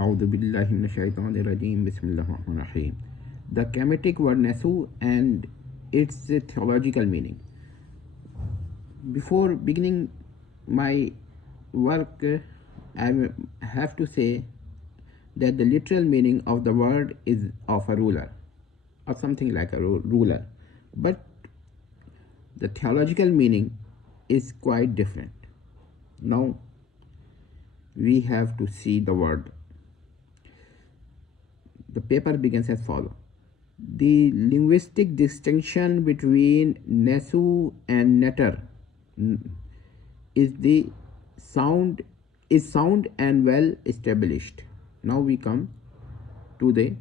A'udhu billahi minash shaitanir rajeem. Bismillahir rahmanir rahim. The Kemetic word Nesu and its theological meaning. Before beginning my work, I have to say that the literal meaning of the word is of a ruler or something like a ruler, but the theological meaning is quite different. Now we have to see the word. The paper begins as follows. The linguistic distinction between Nesu and Netjer is sound and well established. Now we come to the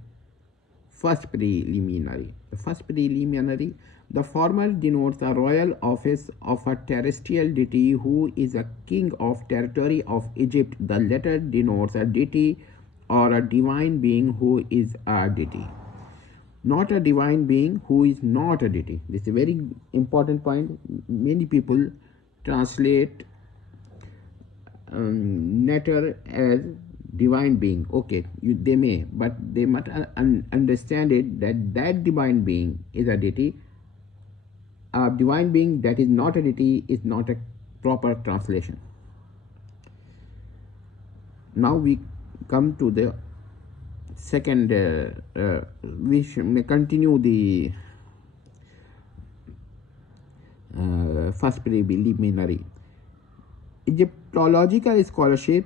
first preliminary. The former denotes a royal office of a terrestrial deity who is a king of territory of Egypt. The latter denotes a deity or a divine being who is a deity, not a divine being who is not a deity. This is a very important point. Many people translate Netjer as divine being. Okay, they may, but they must understand it that divine being is a deity. A divine being that is not a deity is not a proper translation. Now we come to the second. We may continue the first preliminary. Egyptological scholarship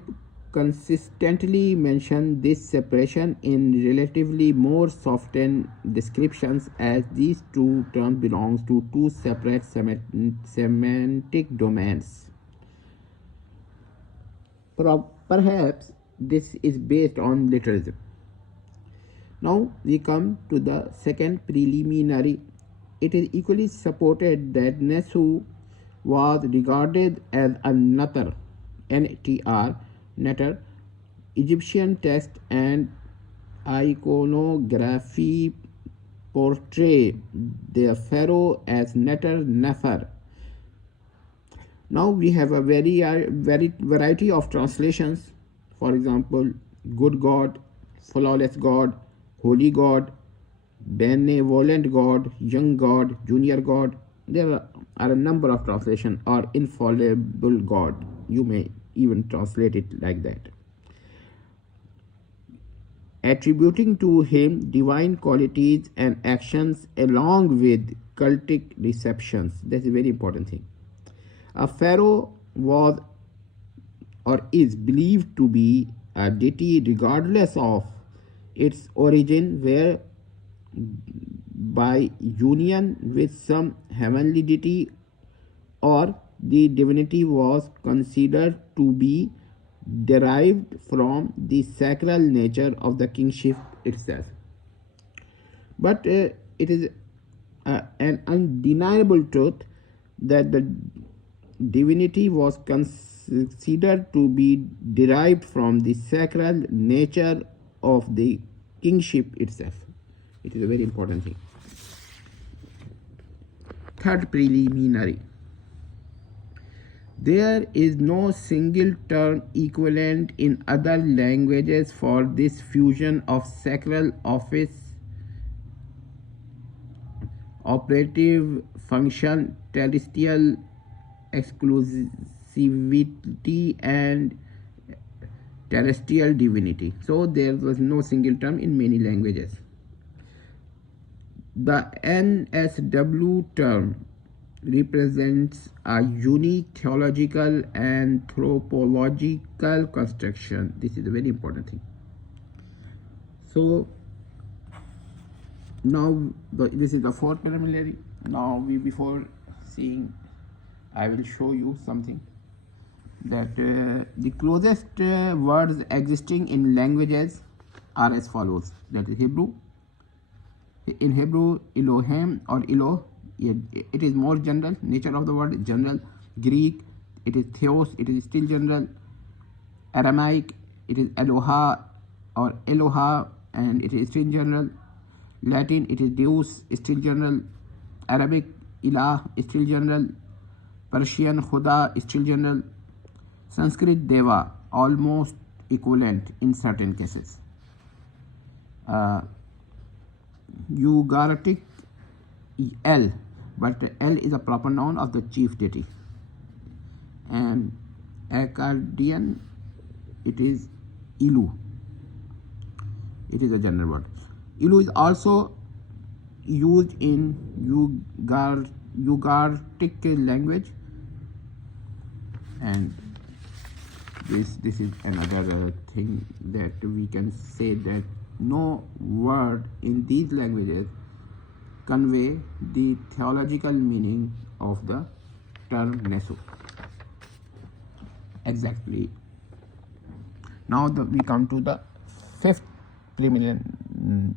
consistently mention this separation in relatively more softened descriptions, as these two terms belong to two separate semantic domains. Perhaps this is based on literalism. Now we come to the second preliminary. It is equally supported that Nesu was regarded as a Netjer, N-T-R, Netjer. Egyptian text and iconography portray the Pharaoh as Netjer Nefer. Now we have a very variety of translations. For example, good God, flawless God, holy God, benevolent God, young God, junior God. There are a number of translations, or infallible God. You may even translate it like that. Attributing to him divine qualities and actions along with cultic receptions. That's a very important thing. A pharaoh was or is believed to be a deity regardless of its origin, where by union with some heavenly deity or the divinity was considered to be derived from the sacral nature of the kingship itself. But it is an undeniable truth that the divinity was considered to be derived from the sacral nature of the kingship itself. It is a very important thing. Third preliminary. There is no single term equivalent in other languages for this fusion of sacral office, operative function, terrestrial exclusivity, and terrestrial divinity. So there was no single term in many languages. The NSW term represents a unique theological and anthropological construction. This is a very important thing. So now this is the fourth preliminary. Now before seeing, I will show you something, that the closest words existing in languages are as follows. That is Hebrew. In Hebrew, Elohim or Eloh, it is more general. Nature of the word is general. Greek, it is Theos, it is still general. Aramaic, it is Eloha or Eloha, and it is still general. Latin, it is Deus, still general. Arabic, Ilah, still general. Persian, Khuda, still general. Sanskrit, Deva, almost equivalent in certain cases. Eucharistic L, but L is a proper noun of the chief deity. And Akkadian, it is Ilu. It is a general word. Ilu is also used in Eucharistic language, and this is another thing that we can say, that no word in these languages convey the theological meaning of the term Nesu exactly. Now we come to the fifth preliminary.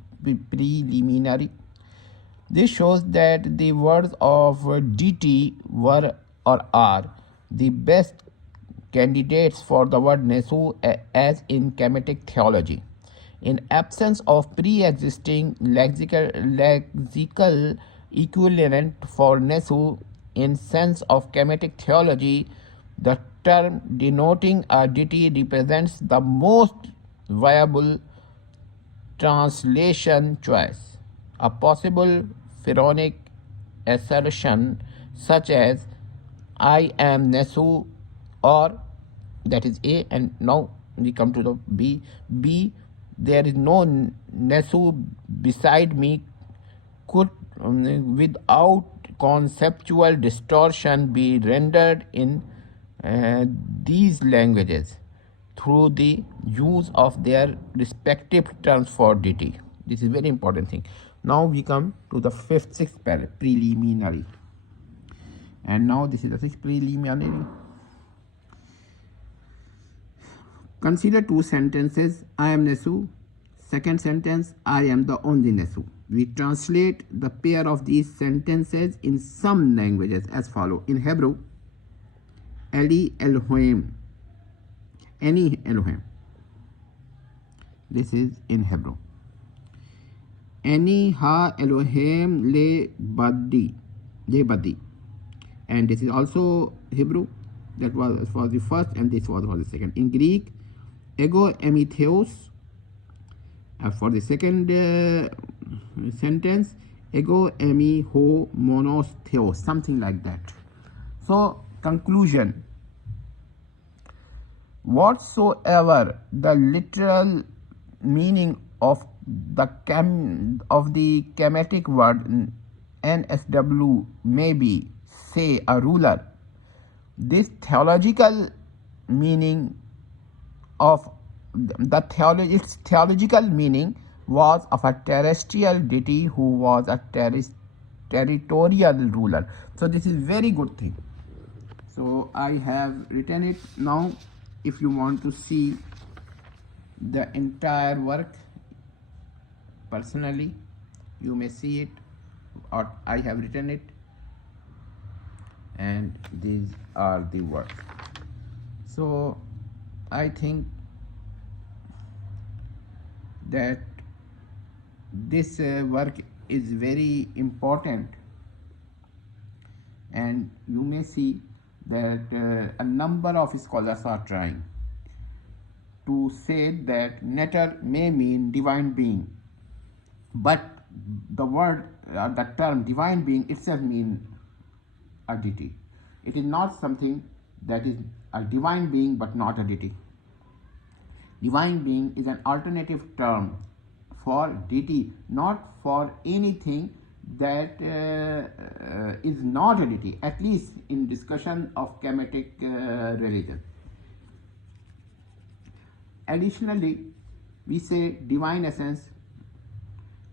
This shows that the words of deity were or are the best candidates for the word Nesu, as in Kemetic theology. In absence of pre-existing lexical equivalent for Nesu in sense of Kemetic theology, the term denoting a deity represents the most viable translation choice. A possible pharaonic assertion such as I am Nesu, or that is A, and now we come to the B. There is no Nesu beside me, could without conceptual distortion be rendered in these languages through the use of their respective terms for deity. This is very important thing. Now we come to the sixth preliminary, and now this is the sixth preliminary. Consider two sentences. I am Nesu. Second sentence, I am the only Nesu. We translate the pair of these sentences in some languages as follow. In Hebrew, Eli Elohim, any Elohim. This is in Hebrew. Any ha Elohim le badi, and this is also Hebrew. That was for the first, and this was for the second. In Greek, ego emitheos. For the second sentence, ego emi ho monos theos, something like that. So conclusion: whatsoever the literal meaning of the Kemetic word NSW may be, say, a ruler, this theological meaning of its theological meaning was of a terrestrial deity who was a territorial ruler. So this is very good thing. So I have written it. Now if you want to see the entire work personally, you may see it, or I have written it, and these are the words. So I think that this work is very important, and you may see that a number of scholars are trying to say that Netjer may mean divine being, but the word, the term divine being itself means a deity. It is not something that is a divine being but not a deity. Divine being is an alternative term for deity, not for anything that is not a deity, at least in discussion of Kemetic religion. Additionally, we say divine essence,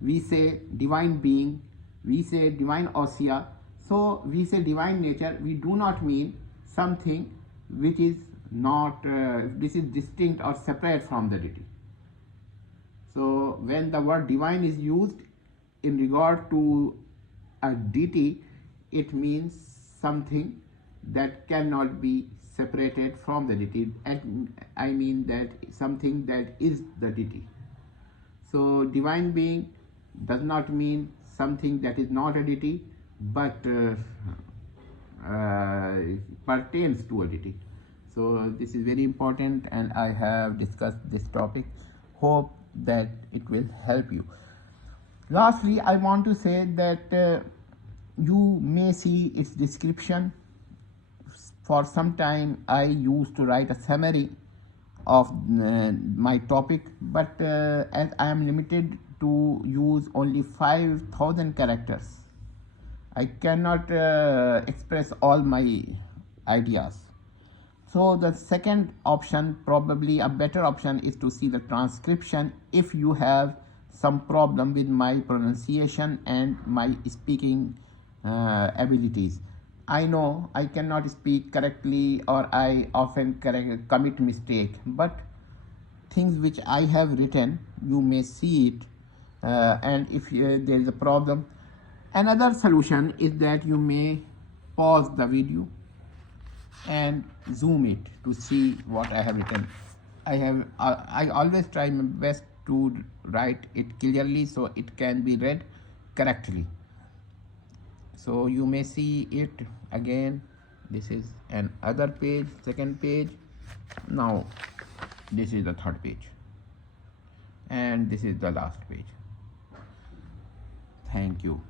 we say divine being, we say divine ousia. So we say divine nature, we do not mean something which is not, this is distinct or separate from the deity. So when the word divine is used in regard to a deity, it means something that cannot be separated from the deity. And I mean that something that is the deity. So divine being does not mean something that is not a deity, but pertains to a deity. So this is very important, and I have discussed this topic. Hope that it will help you. Lastly, I want to say that you may see its description. For some time I used to write a summary of my topic, but as I am limited to use only 5,000 characters, I cannot express all my ideas. So the second option, probably a better option, is to see the transcription if you have some problem with my pronunciation and my speaking abilities. I know I cannot speak correctly, or I often commit mistake, but things which I have written, you may see it, and if there is a problem, another solution is that you may pause the video and zoom it to see what I have written. I always try my best to write it clearly so it can be read correctly. So you may see it again. This is another page, second page. Now this is the third page, and this is the last page. Thank you.